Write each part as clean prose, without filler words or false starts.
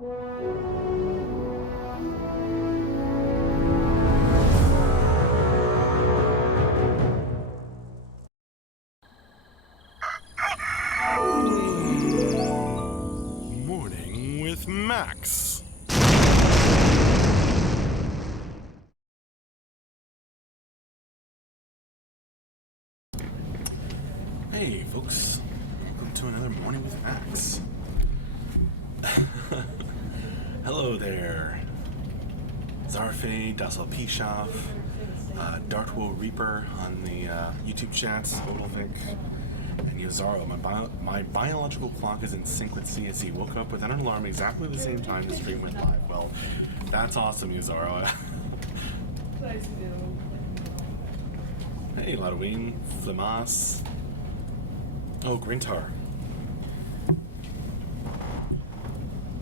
Morning with Max. Hey folks, welcome to another Morning with Max. Hello there, Zarfe, Dasal Pishov, Dartwo Reaper on the YouTube chats, Odolvik, and Yozaro. My biological clock is in sync with CSE. Woke up with an alarm exactly the same time the stream went live. Well, that's awesome, Yozaro. Hey, Ladwin, Flamas. Oh, Grintar.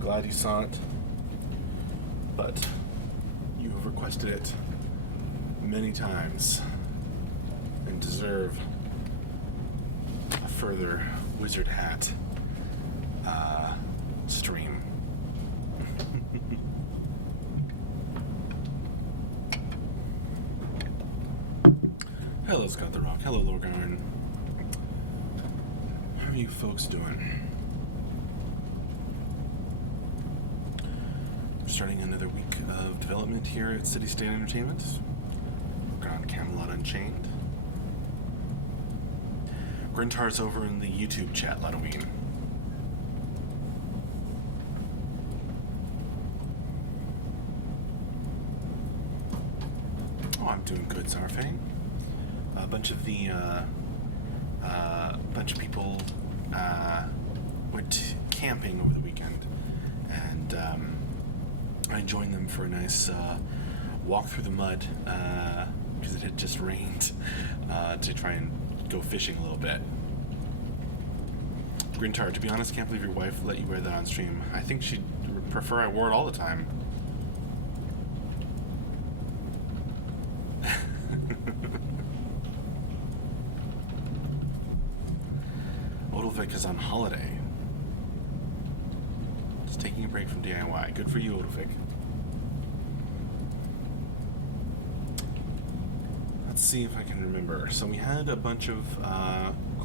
Glad you saw it, but you have requested it many times and deserve a further Wizard Hat stream. Hello, Scott the Rock. Hello, Lorgarn. How are you folks doing? We're starting another week of development here at City State Entertainment. Working on Camelot Unchained. Grintar's over in the YouTube chat, Ladwin. Oh, I'm doing good, Zarfang. A bunch of people went camping over the weekend, and I joined them for a nice walk through the mud because it had just rained to try and go fishing a little bit. Grintar, to be honest, can't believe your wife let you wear that on stream. I think she'd prefer I wore it all the time. Odolvik is on holiday. Just taking a break from DIY. Good for you, Odolvik. Let's see if I can remember. So we had a bunch of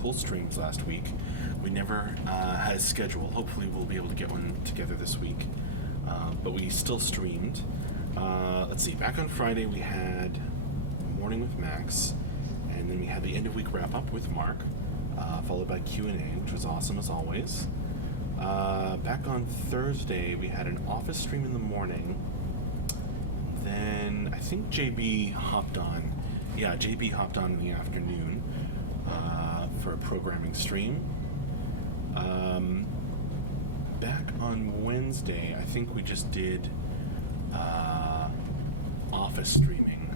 cool streams last week. We never had a schedule. Hopefully we'll be able to get one together this week. But we still streamed. Let's see, back on Friday we had Morning with Max, and then we had the end of week wrap up with Mark, followed by Q&A, which was awesome as always. Back on Thursday we had an office stream in the morning. Then I think JB hopped on. Yeah, JB hopped on in the afternoon for a programming stream. Back on Wednesday, I think we just did office streaming.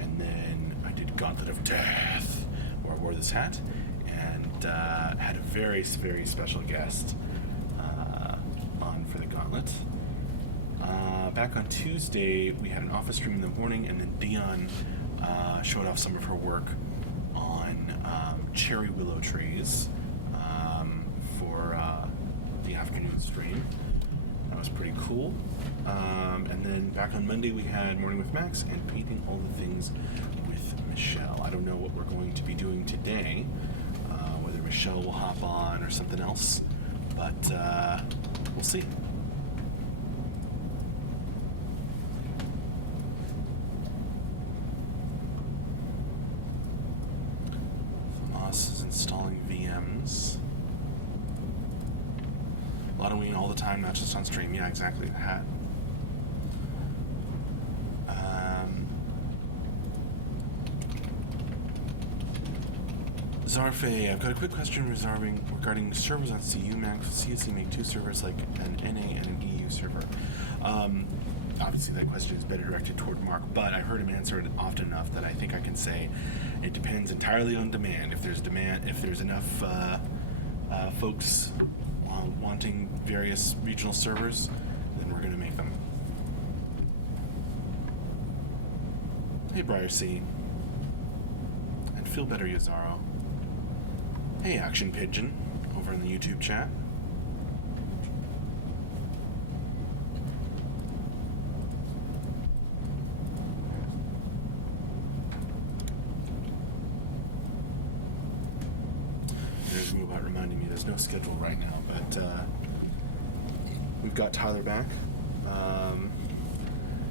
And then I did Gauntlet of Death, where I wore this hat, and had a very, very special guest on for the Gauntlet. Back on Tuesday, we had an office stream in the morning, and then Dion showed off some of her work on cherry willow trees for the afternoon stream. That was pretty cool. And then back on Monday we had Morning with Max and Painting All the Things with Michelle. I don't know what we're going to be doing today, whether Michelle will hop on or something else, but we'll see. Is installing VMs. Ladwin all the time, not just on stream. Yeah, exactly. The hat. Zarfe, I've got a quick question regarding servers on CU Max. CSE make two servers, like an NA and an EU server. Obviously, that question is better directed toward Mark, but I heard him answer it often enough that I think I can say it depends entirely on demand. If there's enough folks wanting various regional servers, then we're going to make them. Hey, Briar C. And feel better, Yozaro. Hey, Action Pigeon, over in the YouTube chat. there's no schedule right now, but we've got Tyler back.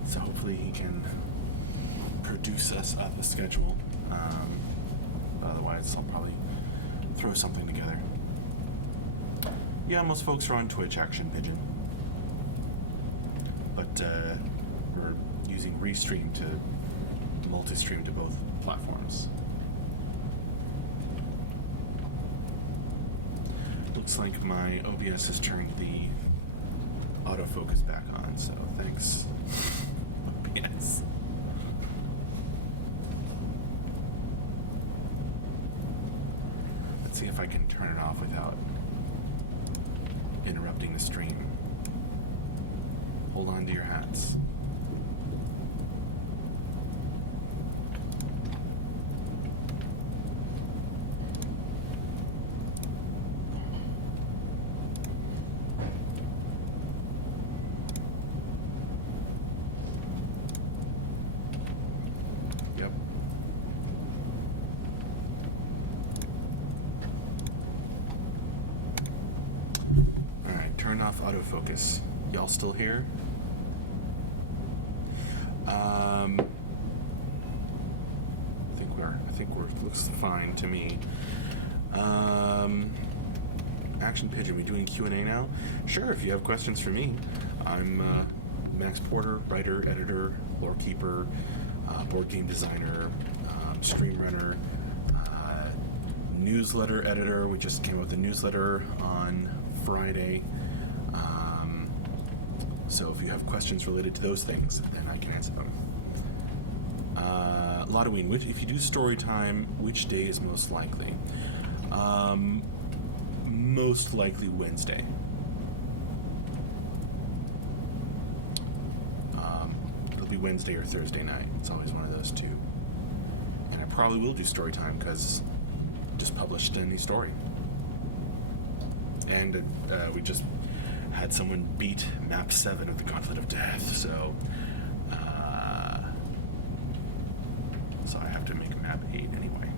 So hopefully he can produce us up a schedule. Otherwise, I'll probably throw something together. Yeah, most folks are on Twitch, Action Pigeon. But we're using Restream to multi-stream to both platforms. Looks like my OBS has turned the autofocus back on, so thanks, OBS. Let's see if I can turn it off without interrupting the stream. Hold on to your hats. Yep. All right, turned off autofocus. Y'all still here? I think we're looks fine to me. Action Pigeon, we doing Q&A now? Sure, if you have questions for me. I'm Max Porter, writer, editor, lore keeper, board game designer, stream runner, newsletter editor. We just came out with a newsletter on Friday. So if you have questions related to those things, then I can answer them. Lotoween, if you do story time, which day is most likely? Most likely Wednesday. It'll be Wednesday or Thursday night. It's always one of those two. And I probably will do story time because just published a new story. And we just had someone beat map 7 of the Gauntlet of Death, so I have to make map 8 anyway.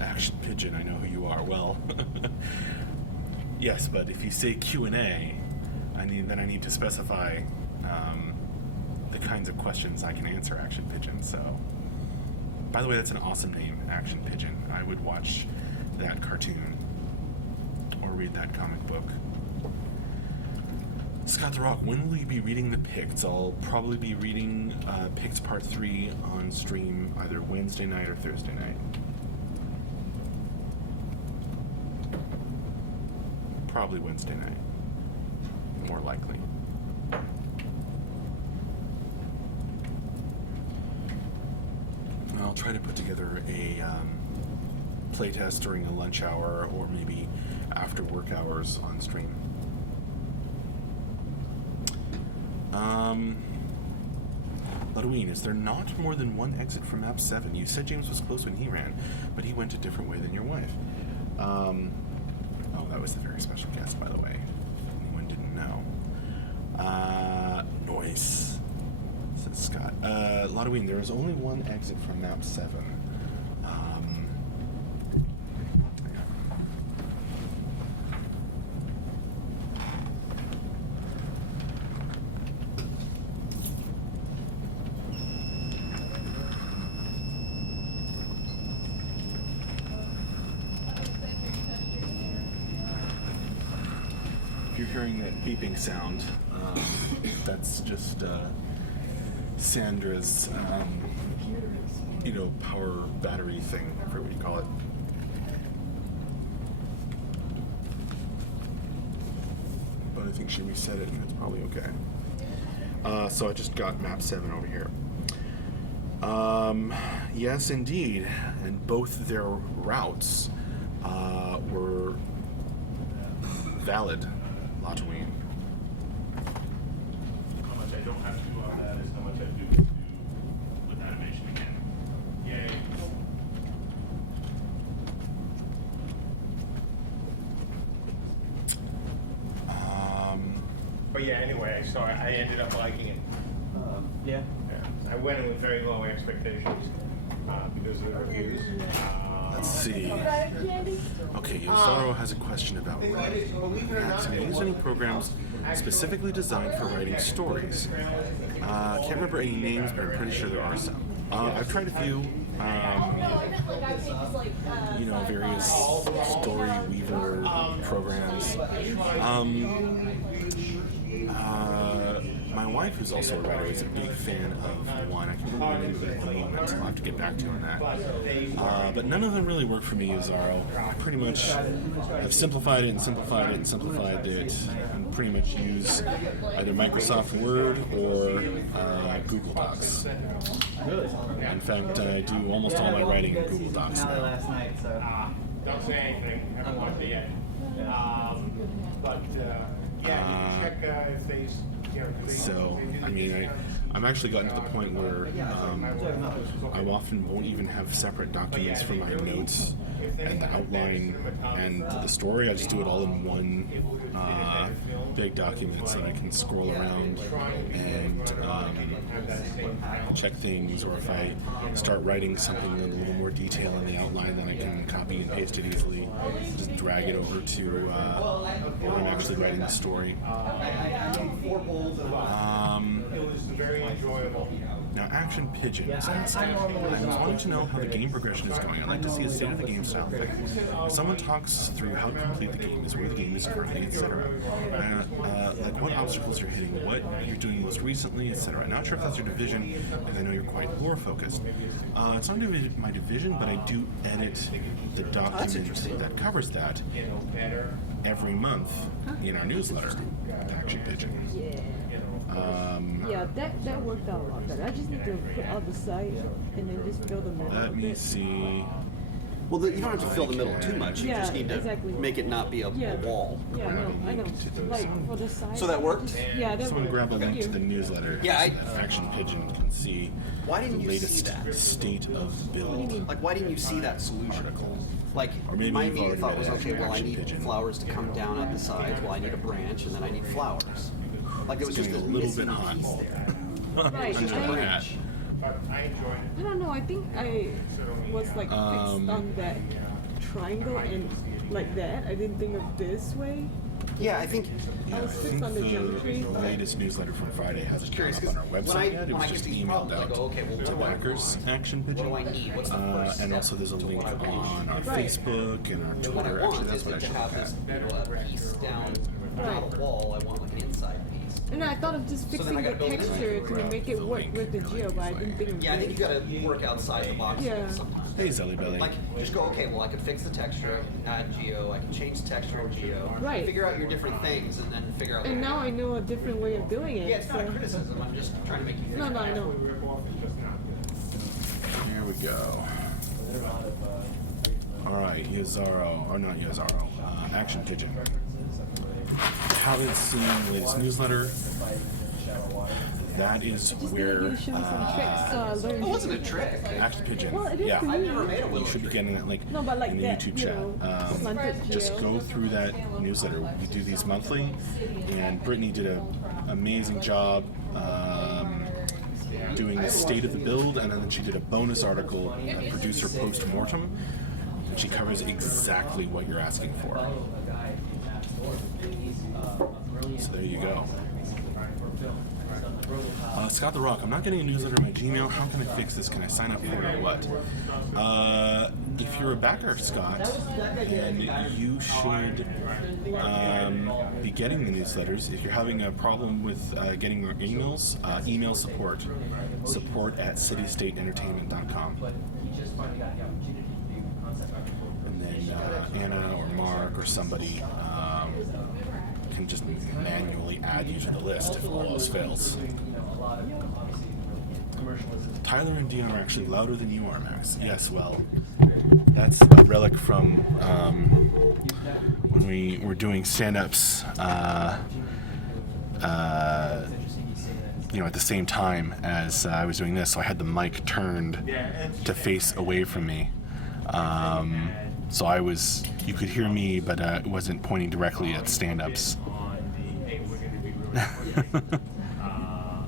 Action Pigeon, I know who you are. Well, yes, but if you say Q&A, I need to specify the kinds of questions I can answer, Action Pigeon. So, by the way, that's an awesome name, Action Pigeon. I would watch that cartoon or read that comic book. Scott the Rock, when will you be reading the Picts? I'll probably be reading Picts Part 3 on stream either Wednesday night or Thursday night. Probably Wednesday night, more likely. I'll try to put together a playtest during a lunch hour or maybe after work hours on stream. Ludween, is there not more than one exit from map 7? You said James was close when he ran, but he went a different way than your wife. Oh, that was a very special guest, by the way. If anyone didn't know. Noise, says Scott. Ludween, there is only one exit from map 7. If you're hearing that beeping sound, that's just Sandra's, power battery thing, I forget what you call it. But I think she reset it and it's probably okay. So I just got map 7 over here. Yes, indeed. And both their routes were valid. Lotween. How much I don't have to do on that is how much I do with animation again. Yay. But yeah, anyway, so I ended up liking it. Yeah. I went in with very low expectations because of the reviews. Let's see. Okay, Yozaro has a question about writing. Asks, have you used any programs specifically designed for writing stories? Can't remember any names, but I'm pretty sure there are some. I've tried a few. Various story weaver programs. My wife, who's also a writer, is a big fan of one. I can't remember the name of it at the moment, so I'll have to get back to you on that. But none of them really work for me, Zaro. I pretty much have simplified it and simplified it and simplified it, and pretty much use either Microsoft Word or Google Docs. In fact, I do almost all my writing in Google Docs now. Don't say anything. Haven't watched it yet. You check if they. So, I mean, I'm actually gotten to the point where I often won't even have separate documents for my notes and the outline and the story. I just do it all in one big document so that I can scroll around and check things, or if I start writing something in a little more detail in the outline, then I can copy and paste it easily, just drag it over to where I'm actually writing the story. It was very enjoyable. Now, Action Pigeon is asking, I was wanting to know how the game progression is going. I'd like to see a state of the game style thing. If someone talks through how to complete the game, is where the game is currently, etc. Like what obstacles you're hitting, what you're doing most recently, etc. Not sure if that's your division, because I know you're quite lore focused. It's not my division, but I do edit the document that covers that every month in our newsletter, Action Pigeon. Yeah, that worked out a lot better. I just need to put out the site and then just fill the middle. Let me see. Well, you don't have to fill the middle too much. You Yeah, just need to exactly. make it not be a wall. Yeah, I know. Like for the site. So that worked? Yeah, that Someone worked. grab a link Thank to the you. newsletter. Yeah, so that Action Pigeon can see Why didn't the you latest see that? state of build. Like, why didn't you see that solution? Like, Or maybe my you've immediate already thought was, read okay, well, I Action need Pigeon. flowers to come down at the sides. Well, I need a branch, and then I need flowers. Like, it was It's just getting this a little missing bit hot. piece there. Right. Just a I, branch. But I enjoyed it. I don't know. I think I was like fixed on that triangle and like that. I didn't think of this way. Yeah, I think. Yeah, I I was fixed think on the geometry. the latest newsletter from Friday hasn't gone Curious, up on our 'cause website when I- yet. It when was I just get these emailed problems, I out go, okay, well, to what do I- backers, Action What Pigeon. do I need? What's the first And step also there's a to link what I want? on our Right. Facebook and our What I Twitter. Actually, want that's is what I to should have look this, at. a piece down, not a wall. I want like an inside piece. And I thought of just then fixing I the gotta build it. texture to make it work with the geo, but I didn't think of Yeah, I think you this. gotta work outside the box Yeah. sometimes. Hey, Zelly Belly. Like, just go, okay, well, I can fix the texture, add geo, I can change the texture of geo, Right. figure out your different things, and then figure out. And now I know a different way of doing it. Yeah, it's not a so- criticism. I'm just trying to make you think. No, I know. We rip off is just not good. Here we go. Alright, Yozaro, or not Yozaro, Action Pigeon. Haven't seen the latest newsletter. That is Just need where you to show me some tricks so I learned. It wasn't a trick. Action Pigeon. Well, it is yeah. to me. I've never made a You willow should be tree. getting that link No, but like in the that, YouTube you chat. know, slanted Just geo. go through that newsletter. We do these monthly, and Brittany did an amazing job doing the state of the build, and then she did a bonus article, producer post-mortem, and she covers exactly what you're asking for. So there you go. Scott the Rock, I'm not getting a newsletter in my Gmail. How can I fix this? Can I sign up for it or what? If you're a backer, Scott, then you should be getting the newsletters. If you're having a problem with getting your emails, email support at citystateentertainment.com. And then Anna or Mark or somebody can just manually add you to the list if all else fails. Tyler and Dion are actually louder than you are, Max. Yes, well, that's a relic from when we were doing stand-ups, at the same time as I was doing this, so I had the mic turned to face away from me. So you could hear me, but it wasn't pointing directly at stand-ups.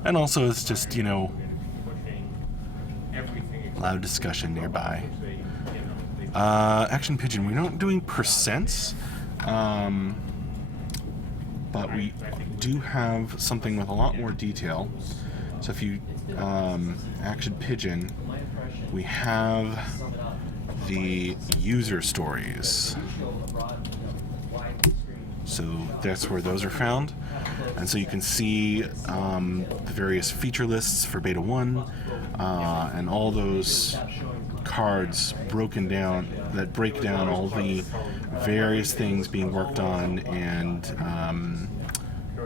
And also it's just, loud discussion nearby. Action Pigeon. We're not doing percents, but we do have something with a lot more detail. So if you Action Pigeon, we have the user stories. So that's where those are found. And so you can see the various feature lists for Beta 1 and all those cards broken down that break down all the various things being worked on and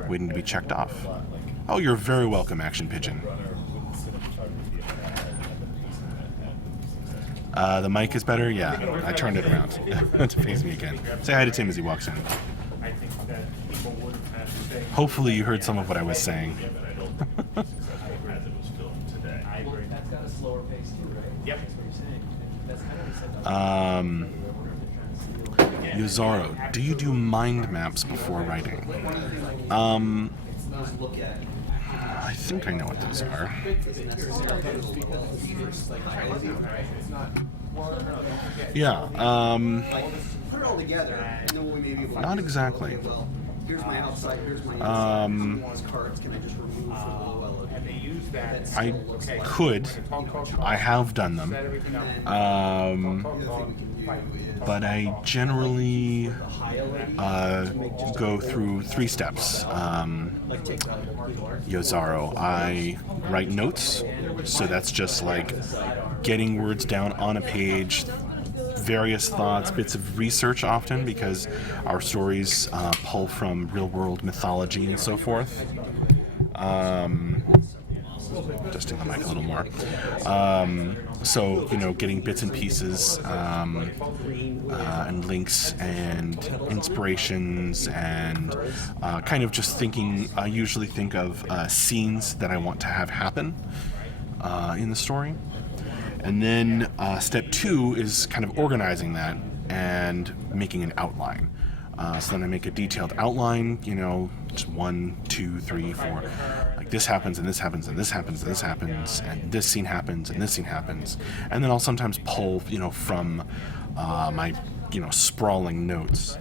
waiting to be checked off. Oh, you're very welcome, Action Pigeon. The mic is better? Yeah, I turned it around to face me again. Say hi to Tim as he walks in. Hopefully you heard some of what I was saying. As it was filmed today. That's got a slower pace too, right? Yep. That's what you're saying. That's kind of what Yozaro, do you do mind maps before writing? I think I know what those are. Yeah, put it all together, and then we'll maybe able to not exactly. okay, well, here's my outside, here's my inside. These cards can I just remove from the OL? And they use that. I could. I have done them. But I generally go through 3 steps. Yozaro, I write notes, so that's just like getting words down on a page, various thoughts, bits of research often, because our stories pull from real-world mythology and so forth. Adjusting the mic a little more. So, getting bits and pieces and links and inspirations and kind of just thinking, I usually think of scenes that I want to have happen in the story. And then step 2 is kind of organizing that and making an outline. So then I make a detailed outline, just 1, 2, 3, 4. Like this happens, and this happens, and this happens, and this happens, and this scene happens, and this scene happens. And then I'll sometimes pull, from my, sprawling notes,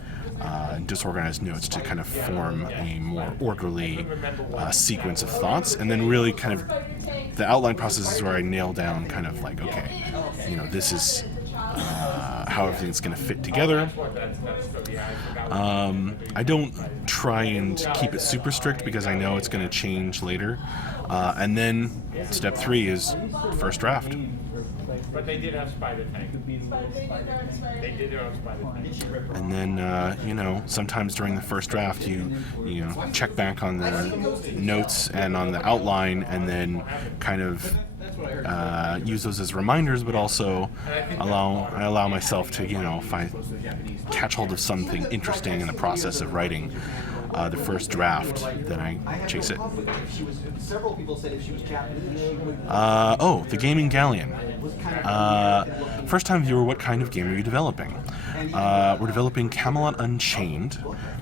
disorganized notes to kind of form a more orderly sequence of thoughts. And then really kind of the outline process is where I nail down kind of like, okay, this is how everything's going to fit together. I don't try and keep it super strict because I know it's going to change later. And then step 3 is first draft. But they did have Spider Tank. They did their own Spider Tank. And then, sometimes during the first draft, you check back on the notes and on the outline, and then kind of use those as reminders, but also I allow myself to, if I catch hold of something interesting in the process of writing the first draft, then I chase it. Several people said if she was Japanese, she would. The Gaming Galleon. First time viewer, what kind of game are you developing? We're developing Camelot Unchained,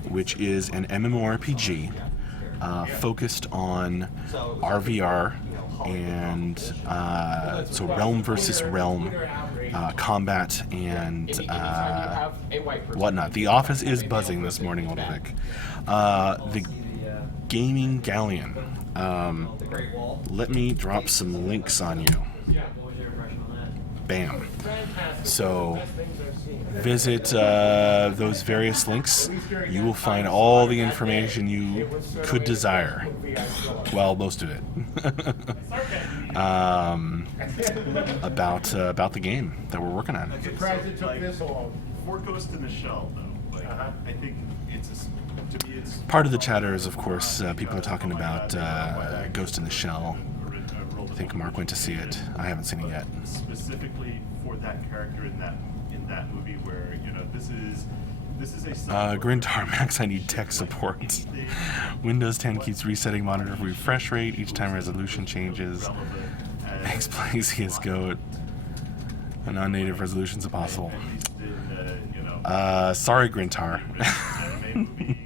which is an MMORPG focused on RVR and so realm versus realm combat and whatnot. The office is buzzing this morning, Oldvik. The Gaming Galleon. Let me drop some links on you. Bam. So visit those various links. You will find all the information you could desire. Well, most of it. About the game that we're working on. I'm surprised it took this long. Before Ghost in the Shell, though, I think to me it's Part of the chatter is, of course, people are talking about Ghost in the Shell. I think Mark went to see it. I haven't seen it yet. specifically for that character in that movie where this is a Grintar Max, I need tech support. Windows 10 keeps resetting monitor refresh rate each time resolution changes. Explains he is goat. A non-native resolution's impossible. Sorry, Grintar.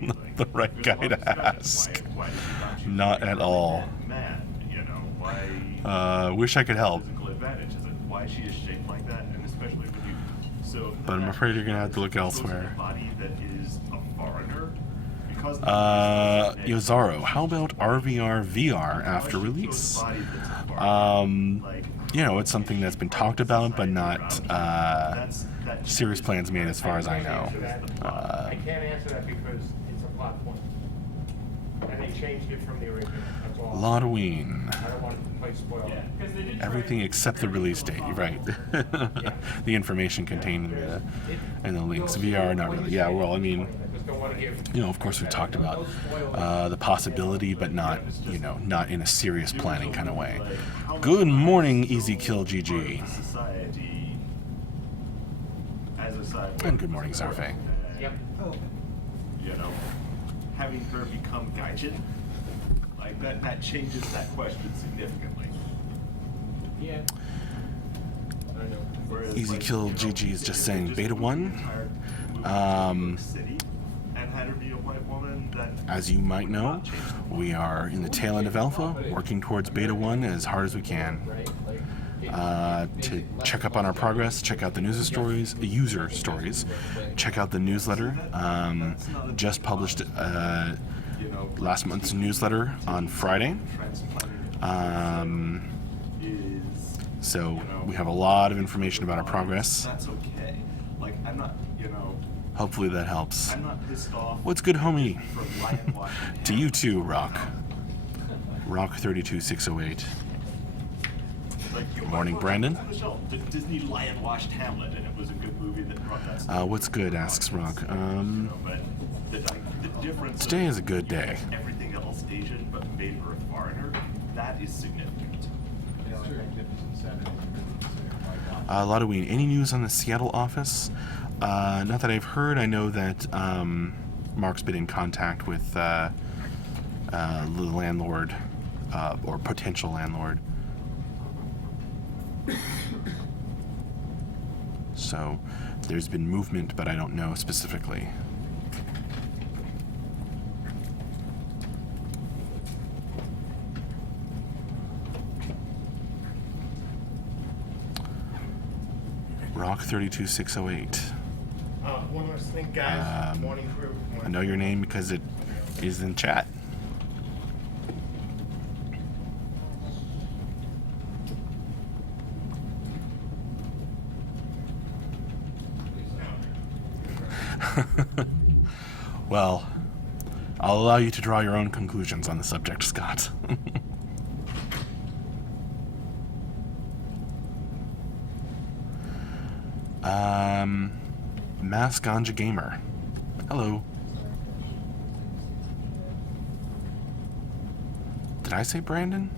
Not the right guy to ask. Not at all. Wish I could help. Advantage is why she is shaped like that, and especially when you So But I'm afraid you're gonna have to look elsewhere. A body that is a foreigner. Because Yozaro, how about RVR VR after release? You know, it's something that's been talked about, but not serious plans made as far as I know. I can't answer that because it's a plot point. And they changed it from the original. That's all. Halloween. I don't want to play spoiler. Everything except the release date, right? The information contained in the links. VR, not really. Yeah, well, I mean, you know, of course, we've talked about the possibility, but not, you know, not in a serious planning kind of way. Good morning, Easy Kill GG. And good morning, Zarfe. Yep. You know, having her become Gaijin, like that changes that question significantly. Yeah. I know. Whereas, Easy like, Kill you know, GG is if just you saying just Beta moved 1. the entire movie to a city and had her be a white woman, that As you might know, we are in the tail end of Alpha, working towards Beta 1 as hard as we can. To check up on our progress, check out the user stories, check out the newsletter. Just published last month's newsletter on Friday. So we have a lot of information about our progress. that's okay. Like, I'm not, you know, Hopefully that helps. I'm not pissed off What's good, homie? from lion watching. To you too, Rock. Rock 32608. Like, you Morning, might Brandon. watch the show. Disney lion washed Hamlet, and it was a good movie that brought that stuff. What's good, asks Rock. But the difference. Today of is a good day. Everything else Asian, but made her a foreigner. That is significant. Ladoween, any news on the Seattle office? Not that I've heard. I know that Mark's been in contact with the landlord, or potential landlord. So there's been movement, but I don't know specifically. Rock 32608. One last thing, guys. Morning crew. I know your name because it is in chat. Well, I'll allow you to draw your own conclusions on the subject, Scott. Mass Ganja Gamer. Hello. Did I say Brandon?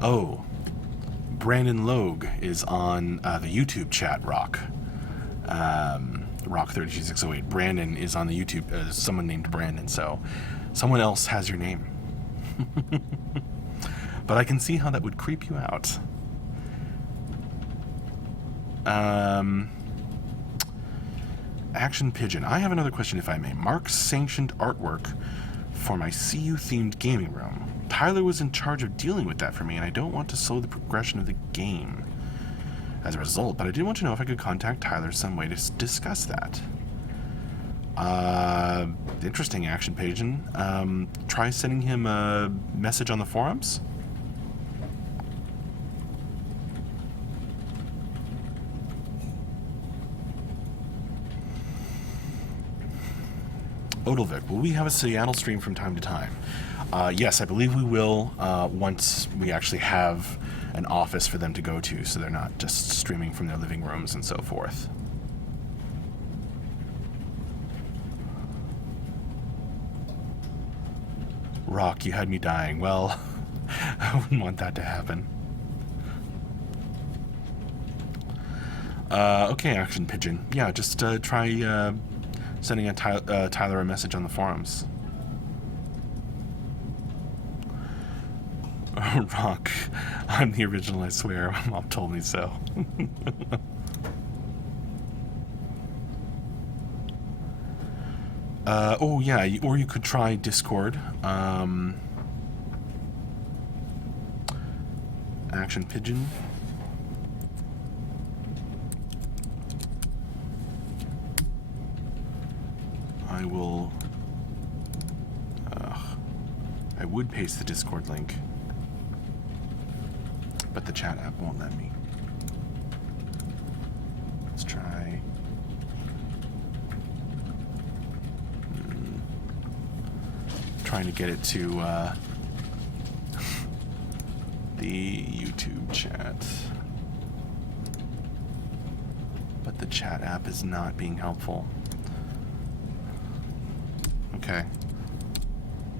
Oh, Brandon Logue is on the YouTube chat, Rock. Rock 32608. Brandon is on the YouTube. Someone named Brandon, so someone else has your name. But I can see how that would creep you out. Action Pigeon. I have another question, if I may. Mark's sanctioned artwork for my CU-themed gaming room. Tyler was in charge of dealing with that for me, and I don't want to slow the progression of the game as a result, but I did want to know if I could contact Tyler some way to discuss that. Interesting, Action Pigeon. Try sending him a message on the forums. Odelvik, will we have a Seattle stream from time to time? Yes, I believe we will once we actually have an office for them to go to, so they're not just streaming from their living rooms and so forth. Rock, you had me dying. Well, I wouldn't want that to happen. Okay, Action Pigeon. Yeah, just try sending Tyler a message on the forums. Rock, I'm the original, I swear. My mom told me so. Oh yeah, or you could try Discord. Action Pigeon. I will. I would paste the Discord link, but the chat app won't let me. Let's try. Trying to get it to the YouTube chat, but the chat app is not being helpful. Okay,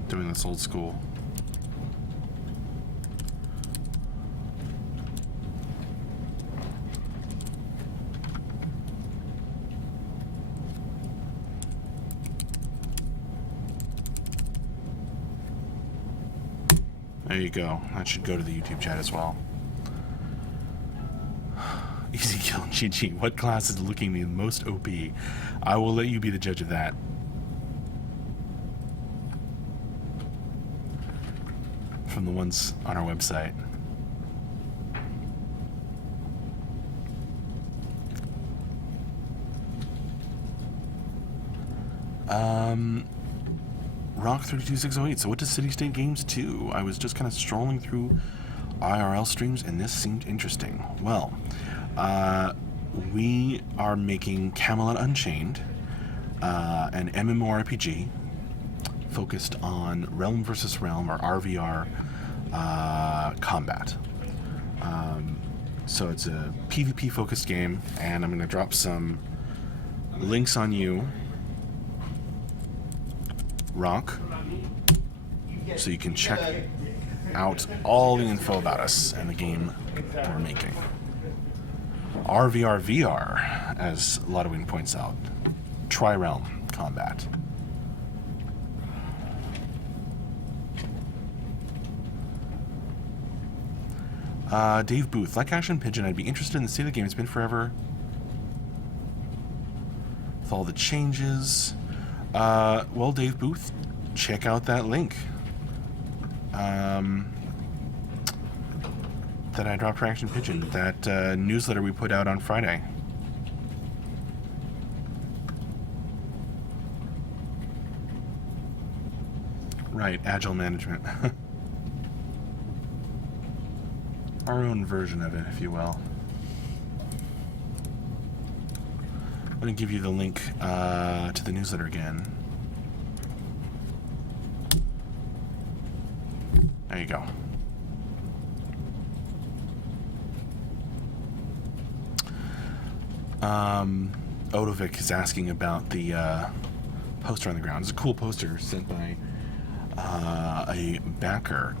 doing this old school. There you go. That should go to the YouTube chat as well. Easy kill, GG. What class is looking the most OP? I will let you be the judge of that. From the ones on our website. Rock 32608. So what does City State Games do? I was just kind of strolling through IRL streams and this seemed interesting. Well, we are making Camelot Unchained, an MMORPG focused on realm versus realm, or RVR, combat. So it's a PvP focused game, and I'm going to drop some links on you, Rock, so you can check out all the info about us and the game we're making. RVR VR, as Lodwin points out, tri-realm combat. Dave Booth, like Action Pigeon, I'd be interested in the state of the game. It's been forever with all the changes. Well, Dave Booth, check out that link that I dropped for Action Pigeon, that newsletter we put out on Friday. Right, agile management. Our own version of it, if you will. I'm going to give you the link to the newsletter again. There you go. Odovic is asking about the poster on the ground. It's a cool poster sent by a backer.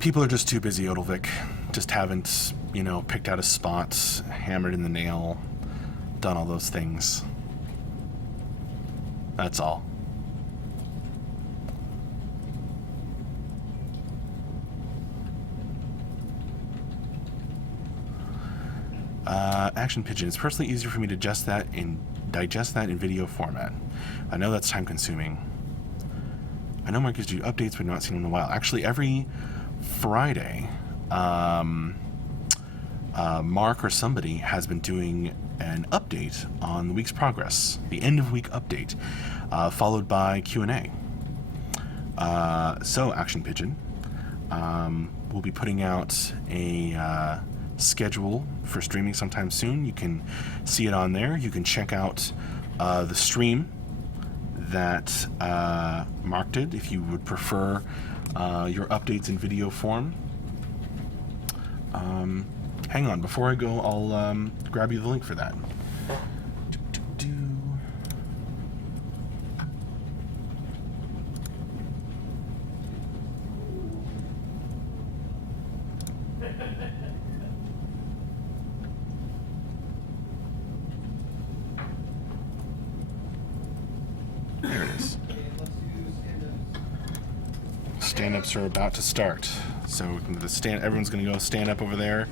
People are just too busy, Odovic. Just haven't, picked out a spot, hammered in the nail, done all those things. That's all. Action Pigeon. It's personally easier for me to digest that in video format. I know that's time consuming. I know Mark gives you updates, but not seen in a while. Actually, every Friday, Mark or somebody has been doing an update on the week's progress, the end of week update, followed by Q&A. So, Action Pigeon, we'll be putting out a schedule for streaming sometime soon. You can see it on there. You can check out the stream that Mark did if you would prefer your updates in video form. Hang on, before I go, I'll grab you the link for that. There it is. Stand-ups are about to start, so everyone's going to go stand up over there,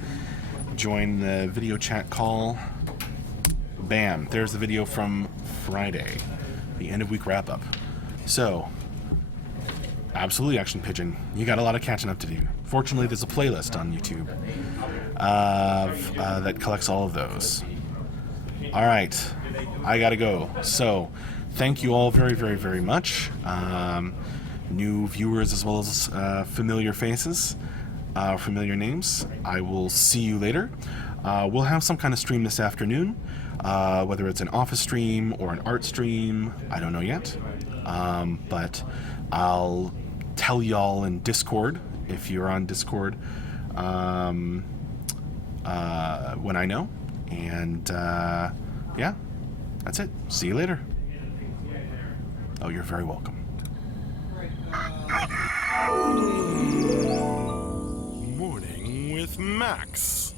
join the video chat call. Bam! There's the video from Friday, the end of week wrap up. So, absolutely, Action Pigeon, you got a lot of catching up to do. Fortunately, there's a playlist on YouTube that collects all of those. All right, I gotta go. So, thank you all very, very, very much. New viewers as well as familiar faces, familiar names. I will see you later. We'll have some kind of stream this afternoon, whether it's an office stream or an art stream. I don't know yet, but I'll tell y'all in Discord, if you're on Discord, when I know. And yeah, that's it. See you later. Oh, you're very welcome. Morning with Max.